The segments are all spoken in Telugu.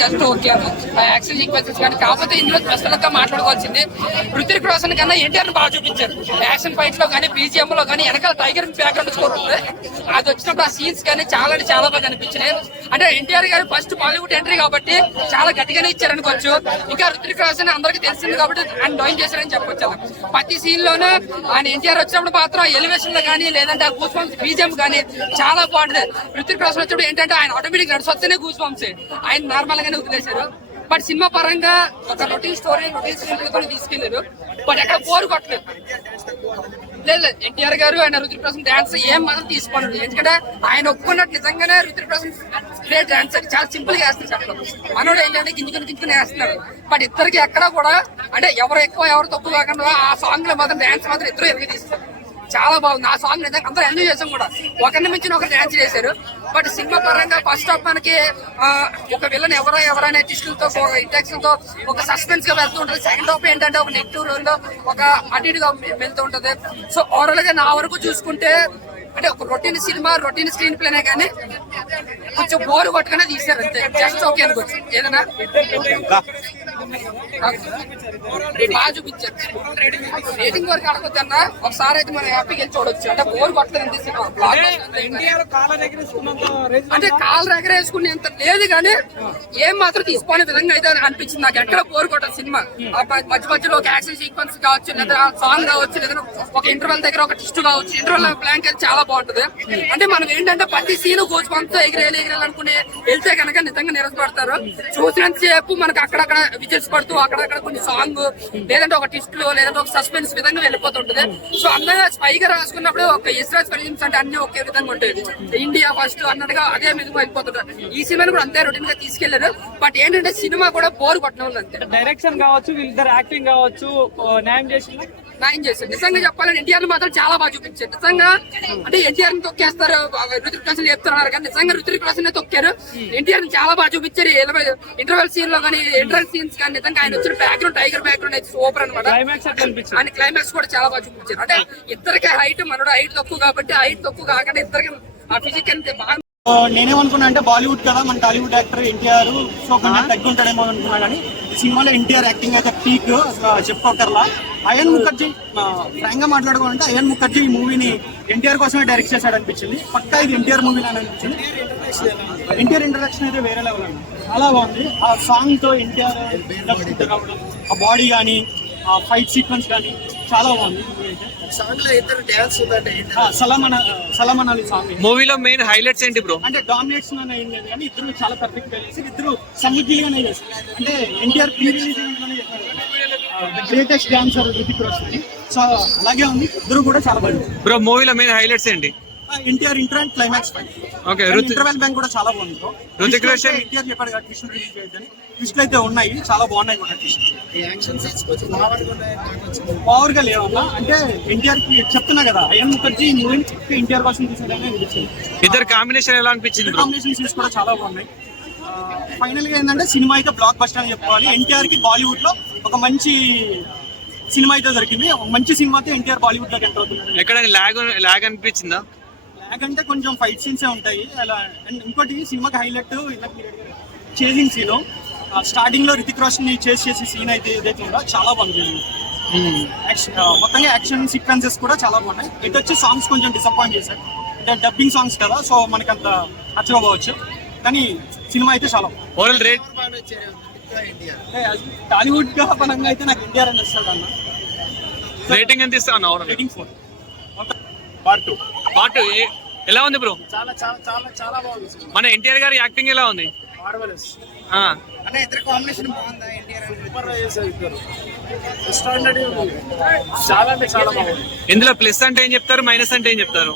జస్ట్ ఓకే యాక్షన్ సీక్వెన్సెస్ కానీ కాకపోతే ఇందులో స్పెషల్ గా మాట్లాడుకోవాల్సింది పృథ్వీ రోషన్ కన్నా ఎన్టీఆర్ బాగా చూపించారు. యాక్షన్ ఫైట్ లో కానీ బీజిఎం లో కానీ వెనకాల టైగర్ బ్యాక్గ్రౌండ్ స్కోర్ ఉంది. అది వచ్చినప్పుడు ఆ సీన్స్ కానీ చాలా బాగా అనిపించినాయి. అంటే ఎన్టీఆర్ గారు ఫస్ట్ బాలీవుడ్ ఎంట్రీ కాబట్టి చాలా గట్టిగానే ఇచ్చారు అనుకోవచ్చు. ఇంకా పృథ్వీ రోషన్ అందరికీ తెలిసింది కాబట్టి ఆయన డౌన్ చేశారని చెప్పొచ్చు. ప్రతి సీన్ లోనూ ఆయన ఎన్టీఆర్ వచ్చినప్పుడు మాత్రం ఎలివేషన్ లో కానీ లేదంటే ఆ గూస్ బంప్స్ బీజిఎం కానీ చాలా బాగుంటుంది. పృథ్వీ రోషన్ వచ్చినప్పుడు ఏంటంటే ఆయన ఆటోమేటిక్ నడిచొస్తేనే గూస్ బంప్స్ ఆయన నార్మల్ గానే వదిలేశారు. బట్ సినిమా పరంగా ఒక రొటీన్ స్టోరీ తీసుకెళ్లారు. బట్ ఎక్కడ బోర్ కొట్టలేదు. లేదు ఎన్టీఆర్ గారు ఆయన రుతిక్ రోషన్ డాన్స్ ఏం మాత్రం తీసుకోండి. ఎందుకంటే ఆయన ఒప్పుకున్నట్టు నిజంగానే రుతిక్ రోషన్ గ్రేట్ డాన్సర్. చాలా సింపుల్ గా వేస్తారు చెప్పడం. మనోడు ఏంటంటే గింజుకుని వేస్తున్నారు. బట్ ఇద్దరికి ఎక్కడ కూడా అంటే ఎవరు ఎక్కువ ఎవరు తక్కువ కాకుండా ఆ సాంగ్ లో మాత్రం డాన్స్ మాత్రం ఇద్దరు ఎదుగు తీస్తారు. చాలా బాగుంది ఆ సాంగ్. నిజంగా అందరూ ఎంజాయ్ చేసాం కూడా. ఒకరిని మించిన ఒకరు డాన్స్ చేశారు. బట్ సినిమా పరంగా ఫస్ట్ హాఫ్ మనకి ఒక విలన్ ఎవరైనా ట్విస్టులతో ఇంటెక్షన్ తో ఒక సస్పెన్స్ గా వెళ్తూ ఉంటుంది. సెకండ్ హాఫ్ ఏంటంటే ఒక నెగిటివ్ రోల్ లో ఒక అటు ఇటుగా వెళ్తూ ఉంటది. సో ఓవరాల్ గా నా వరకు చూసుకుంటే అంటే ఒక రొటీన్ సినిమా రొటీన్ స్క్రీన్ ప్లేనే కానీ కొంచెం బోర్ కొట్టుకునే తీసారు అంతే. జస్ట్ ఓకే అనుకోవచ్చు. ఏదైనా బాగా చూపించారు. రేటింగ్ వరకు అడగొద్దన్న ఒకసారి అయితే మనం హ్యాపీగా వెళ్ళి చూడొచ్చు. అంటే బోర్ కొట్టలేదు సినిమా. అంటే కాళ్ళు ఎగరేసుకునేంత లేదు కానీ ఏం మాత్రం తీసుకోని విధంగా అయితే అనిపించింది నాకు. ఎక్కడ బోర్ కొట్టదు సినిమా. మధ్య మధ్యలో ఒక యాక్షన్ సీక్వెన్స్ కావచ్చు, లేదా సాంగ్ కావచ్చు, లేదా ఒక ఇంటర్వెల్ దగ్గర ఒక ట్విస్ట్ కావచ్చు. ఇంటర్వెల్ బ్లాంక్ అయితే చాలా బాగుంటది. అంటే మనం ఏంటంటే ప్రతి సీన్ గోచు పంతో ఎగిరేయాలనుకునే వెళ్తే కనుక నిజంగా నిరసపడతారు. చూసినంత సేపు మనకు అక్కడక్కడ విజిల్స్ పడుతూ అక్కడక్కడ కొన్ని సాంగ్ లేదంటే ఒక ట్విస్ట్ లో లేదంటే ఒక సస్పెన్స్ విధంగా వెళ్ళిపోతుంటది. సో అందరూ స్పైగా రాసుకున్నప్పుడు ఒక ఇస్రాజ్ ఫిలిమ్స్ అంటే అన్ని ఒకే విధంగా ఉంటాయి. ఇండియా ఫస్ట్ అన్నట్టుగా అదే మీద వెళ్ళిపోతుంటారు. ఈ సినిమాని కూడా అంతే రొటీన్ గా తీసుకెళ్లారు. బట్ ఏంటంటే సినిమా కూడా బోర్ కొట్టడం అంతే. డైరెక్షన్ కావచ్చు, వీళ్ళిద్దరు యాక్టింగ్ కావచ్చు, న్యాయం చేశారు. నిజంగా చెప్పాలని ఎన్టీఆర్ మాత్రం చాలా బాగా చూపించారు. నిజంగా అంటే ఎన్టీఆర్ ని తొక్కేస్తారు, రుతిక్ రోషన్ చెప్తున్నారు కానీ నిజంగా రుతిక్ రోషన్ తొక్కారు. ఎన్టీఆర్ ని చాలా బాగా చూపించారు. ఇంటర్వెల్ సీన్ లో కానీ ఇంటర్వెల్ సీన్స్ కానీ నిజంగా ఆయన వచ్చిన బ్యాక్గ్రౌండ్ టైగర్ బ్యాక్గ్రౌండ్ అయితే సూపర్ అనమాట. ఆయన క్లైమాక్స్ కూడా చాలా బాగా చూపించారు. అంటే ఇద్దరికి హైట్ మనోడు హైట్ తక్కువ కాబట్టి హైట్ తక్కువ కాకుండా ఇద్దరికి ఆ ఫిజిక్ అంతే బాగా. నేనేమనుకున్నా అంటే బాలీవుడ్ కదా మన టాలీవుడ్ యాక్టర్ ఎన్టీఆర్ సో కొంచెం తగ్గి ఉంటాడేమో అనుకున్నా కానీ సినిమాలో ఎన్టీఆర్ యాక్టింగ్ అయితే పీక్ చెప్పుకోకర్లా. అయాన్ ముఖర్జీ ఫ్రాంక్ గా మాట్లాడుకోవాలంటే అయాన్ ముఖర్జీ ఈ మూవీని ఎన్టీఆర్ కోసమే డైరెక్ట్ చేశాడు అనిపించింది. పక్కా ఇది ఎన్టీఆర్ మూవీ అని అనిపించింది. ఎన్టీఆర్ ఇంట్రడక్షన్ అయితే వేరే లెవెల్ అండి. చాలా బాగుంది. ఆ సాంగ్ తో ఎన్టీఆర్ కావడం, ఆ బాడీ కానీ ఆ ఫైట్ సీక్వెన్స్ కానీ చాలా బాగుంది. సలాం అనాలి సాంగ్. మూవీలో మెయిన్ హైలైట్స్ ఏంటి బ్రో? అంటే డామినేషన్ అని ఏం లేదు కానీ ఇద్దరు చాలా పర్ఫెక్ట్ గా చేసి ఇద్దరు సముద్రీగానే చేస్తారు. అంటే ఎన్టీఆర్ ప్రీ రిలీజ్ లోనే చెప్పారు greatest dancer Ruthik Roshan. So అలాగే ఉంది. ఇద్దరు కూడా చాలా బాగుంది. బ్రో మూవీలో మెయిన్ హైలైట్స్ ఏంటి? NTR inter and climax fight. Okay. Interval bank కూడా చాలా బాగుంది. రుతిక్ రోషన్ ఎన్టీఆర్ చెప్పాడు కదా ట్విస్ట్ రిలీజ్ చేయొద్దని. ట్విస్ట్లు అయితే ఉన్నాయి, చాలా బాగున్నాయి కూడా. పవర్ గా లేవన్నా అంటే ఎన్టీఆర్ చెప్తున్నా కదా అయాన్ ముఖర్జీ మూవీని ఎన్టీఆర్ కోసం తీసాడని అనిపించింది. ఇద్దరు కాంబినేషన్ ఎలా అనిపించింది? కాంబినేషన్ సీన్స్ కూడా చాలా బాగున్నాయి. ఫైనల్ గా ఏంటంటే సినిమా అయితే బ్లాక్ బస్టర్ అని చెప్పుకోవాలి. ఎన్టీఆర్ కి బాలీవుడ్ లో ఒక మంచి సినిమా అయితే దొరికింది. ఒక మంచి సినిమాతో ఎన్టీఆర్ బాలీవుడ్ లోకి ఎంటర్ అవుతుంది. ఎక్కడ లాగ్ అనిపించిందా? లాగ్ అంటే కొంచెం ఫైట్ సీన్స్ ఉంటాయి అలా. అండ్ ఇంకోటి సినిమాకి హైలైట్ చేసింగ్ సీన్. స్టార్టింగ్ లో రితిక్ రోషన్ ని చేసే సీన్ అయితే ఏదైతే ఉందో చాలా బాగుంది. మొత్తంగా యాక్షన్ సీక్వెన్సెస్ కూడా చాలా బాగున్నాయి. ఇటు వచ్చి సాంగ్స్ కొంచెం డిసప్పాయింట్ చేశారు. అంటే డబ్బింగ్ సాంగ్స్ కదా సో మనకి అంత నచ్చకపోవచ్చు కానీ సినిమా అయితే చాలా ఓవరాల్ రేట్ టాలీవుడ్ గా పరంగా అయితే నాకు ఎన్టీఆర్ అని వస్తాడు అన్న. రేటింగ్ ఎంత ఇస్తాను? రేటింగ్ 4. పార్ట్ ఎలా ఉంది బ్రో? చాలా చాలా చాలా చాలా బాగుంది. మన ఎన్టీఆర్ గారి యాక్టింగ్ ఎలా ఉంది? ఇద్దరు కాంబినేషన్ బాగుందా? ఎన్టీఆర్ చాలా అంటే చాలా బాగుంది. ఇందులో ప్లస్ అంటే ఏం చెప్తారు, మైనస్ అంటే ఏం చెప్తారు?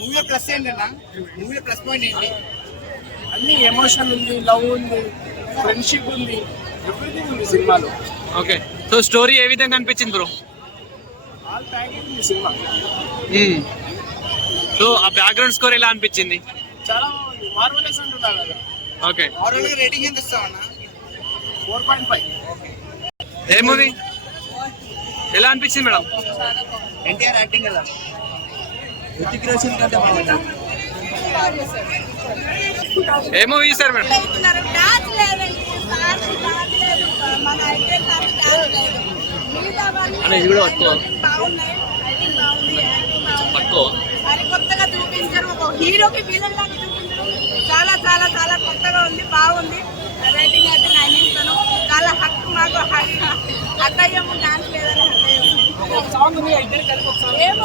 మూవీ ప్లస్ ఏంటన్నా? మూవీ ప్లస్ పాయింట్ ఏంటి? అన్ని ఎమోషన్ ఉంది, లవ్ ఉంది, ఫ్రెండ్షిప్ ఉంది, ఎవ్రీథింగ్ ఉంది సినిమాలో. ఓకే. సో స్టోరీ ఏ విధంగా అనిపించింది బ్రో? ఆల్ ప్యాకేజ్ ఉంది సినిమా. సో ఆ బ్యాక్గ్రౌండ్ స్కోర్ ఎలా అనిపించింది? చాలా బాగుంది. మార్వెలస్ అంటున్నా కదా. ఓకే. ఓవరాల్ రేటింగ్ ఎంత ఇస్తావన్నా? 4.5. ఏ మూవీ ఎలా అనిపించింది మేడం? ఎన్టీఆర్ యాక్టింగ్ ఎలా? రుతిక్ రోషన్ కంటే బాగుంది. ఏ మూవీ సార్ మేడం? అనే ఇది కూడా పట్టుకో బాగున్నాయి, రైటింగ్ బాగుంది, యాక్టింగ్ బాగుంది. పట్టుకో సరికొత్తగా చూపించారు, ఒక హీరోకి విలన్ లాగా చూపించారు. చాలా చాలా చాలా కొత్తగా ఉంది, బాగుంది. రైటింగ్ అయితే 9 ఇస్తాను. చాలా హక్కు మాకు హట్టయ్యము డాన్స్ లేదని ఏమో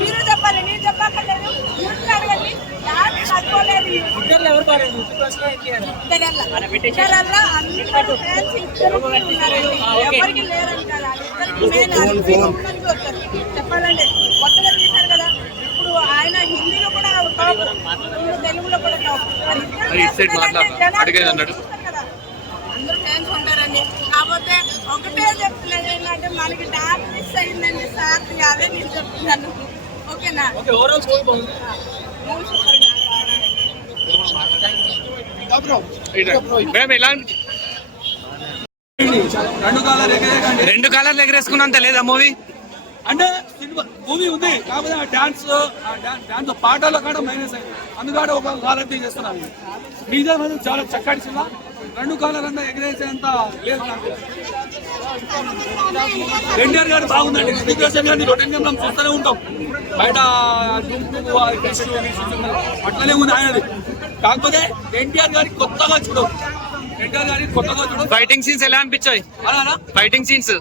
మీరు చెప్పాలి, నేను చెప్పక్కర్లేదు. యూట్యూబ్ అడగండి, డాన్స్ తక్కువలేదు. ఇద్దరల్లా అందరూ ఫ్యాన్స్ ఇద్దరికి ఉన్నారండి, ఎవరికి లేరంటారా? ఇద్దరికి మెయిన్ వస్తారు. చెప్పాలంటే కొత్తగా తీశారు కదా, ఇప్పుడు ఆయన హిందీలో కూడా టాప్, తెలుగులో కూడా టాప్. మరి ఇద్దరు చూస్తారు కదా, అందరూ ఫ్యాన్స్ ఉంటారండి. కాకపోతే ఒకటే చెప్తున్నాను ఏంటంటే మనకి డాన్స్ మిస్ అయిందండి సార్, అదే నేను చెప్తున్నాను. ఓకేనా? రెండు కాలర్లు ఎగరేసుకున్నంత లేదా మూవీ అంటే సినిమా మూవీ ఉంది, కాకపోతే ఆ డాన్స్ పాటలో కూడా మైనస్ అయింది. అందుకని ఒక కాలర్ చేస్తున్నాను. మీదే మీద చాలా చక్కటి సినిమా. రెండు కాలర్ అంతా ఎగరేసేంత లేదు నాకు. ఎన్టీఆర్ గారు బాగుందండి. రితిక్ గారిని రొటీన్ గా మనం చూస్తూనే ఉంటాం బయట, అట్లనే ఉంది ఆయనది. కాకపోతే ఎన్టీఆర్ గారికి కొత్తగా చూడవు. ఎన్టీఆర్ గారికి కొత్తగా చూడవు. ఫైటింగ్ సీన్స్ ఎలా అనిపించాయి? అలా ఫైటింగ్ సీన్స్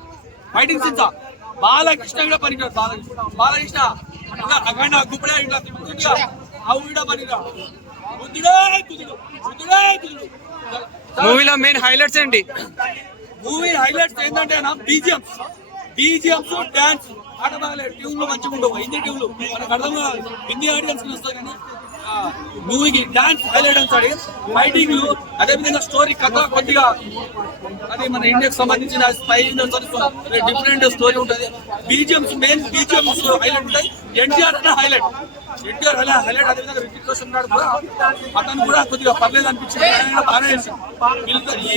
బాలకృష్ణ కూడా పనికిరాడు. బాలకృష్ణ అక్కడ గుప్పడే ఇట్లా తిప్పుతుంటా అవి కూడా పనికిరాడు. మూవీలో మెయిన్ హైలైట్స్ ఏంటి? మూవీ హైలైట్స్ ఏంటంటే బీజిఎంస్ డాన్స్ ఆట బాగలేదు. ట్యూన్లు మంచిగా ఉండవు, హిందీ ట్యూన్లు మనకు అర్థం కాదు. హిందీ ఆడియన్స్ వస్తాయి కానీ మూవీకి డాన్స్ హైలైట్ అంటాడు. ఫైటింగ్ అదేవిధంగా స్టోరీ కథ కొద్దిగా అది మన ఇండియాకి సంబంధించిన స్పై డిఫరెంట్ స్టోరీ ఉంటుంది. బీజిఎంస్ మెయిన్ బీజిఎంస్ హైలైట్ ఉంటాయి. ఎన్టీఆర్ అనే హైలైట్ అదేవిధంగా రితిక్ రోషన్ గారు కూడా అతను కూడా కొద్దిగా పర్లేదు అనిపించింది. బాగానే చేసింది.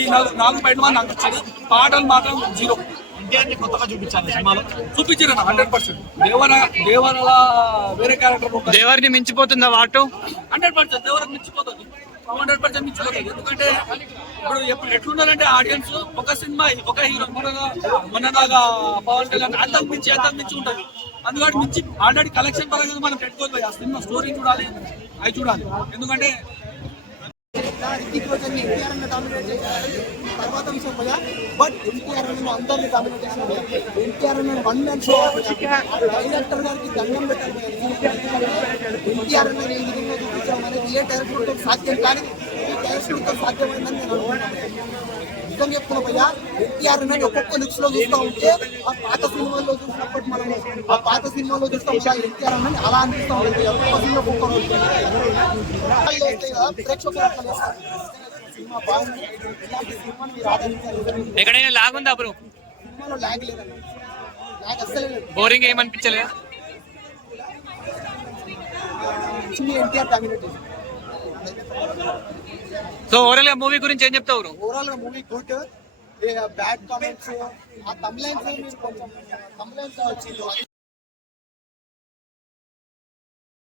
ఈ 4 అనిపించింది. పాటలు మాత్రం 0. కొత్తగా చూపించారు సినిమాలో, చూపించారు 100%. దేవరల వేరే క్యారెక్టర్ దేవరిని మించిపోతుందా వాటు? 100% దేవరకు మించిపోతుంది. 100% మించిపోతుంది. ఎందుకంటే ఇప్పుడు ఎట్లున్నారంటే ఆడియన్స్ ఒక సినిమా ఒక హీరో మొన్నదాకా పవన్ కళ్యాణ్ అంతకు మించి ఉంటుంది. అందుకని మించి ఆల్రెడీ కలెక్షన్ పరంగా మనం పెట్టుకోవాలి. ఆ సినిమా స్టోరీ చూడాలి, అవి చూడాలి. ఎందుకంటే రితిక్ రోషన్ ఎన్టీఆర్ అన్న డామినేట్ చేశారు. తర్వాత విషయం పోయా, బట్ ఎన్టీఆర్ అన్న అందరినీ డామినేట్ చేశారు. ఎన్టీఆర్ అన్న 1 man షో డైరెక్టర్ గారికి దండం పెట్టాలి. ఎన్టీఆర్ అన్న ఈ విధంగా చూపించడం అనేది ఏ డైరెక్టర్తో సాధ్యం కానీ ఈ డైరెక్టర్తో సాధ్యమైందని నేను అనుకుంటున్నాను. నిజం చెప్తున్నా భయ్యా, ఎన్టీఆర్ అన్న ఒక్కొక్క లుక్స్ లో చూస్తూ ఉంటే ఆ పాత సినిమాల్లో చూసినప్పుడు మనం చూస్తూ ఉంటే ఎన్టీఆర్ అన్నని అలా అనిపిస్తూ ఉంటుంది. ఒక్కొక్క సినిమా ఒక్కొక్క రోజు ప్రేక్షకులు అట్లా సినిమా బాగుంది. ఇలాంటి సినిమాని మీరు ఆదరించాలి. ఎక్కడైనా లాగ్ ఉందా బ్రో? సినిమాలో లాగ్ లేదండి, లాగ్ అస్సలే లేదు. బోరింగ్ ఏమనిపించలేదు? ఎన్టీఆర్ డామినేట్ చేశారు. సో ఓవరాల్ గా మూవీ గురించి ఏం చెప్తావు? ఓవరాల్ గా మూవీ గుడ్. బ్యాడ్ కామెంట్స్, ఆ తమ్లైన్స్ మీరు కొంచెం తమ్లైన్స్ వచ్చింది.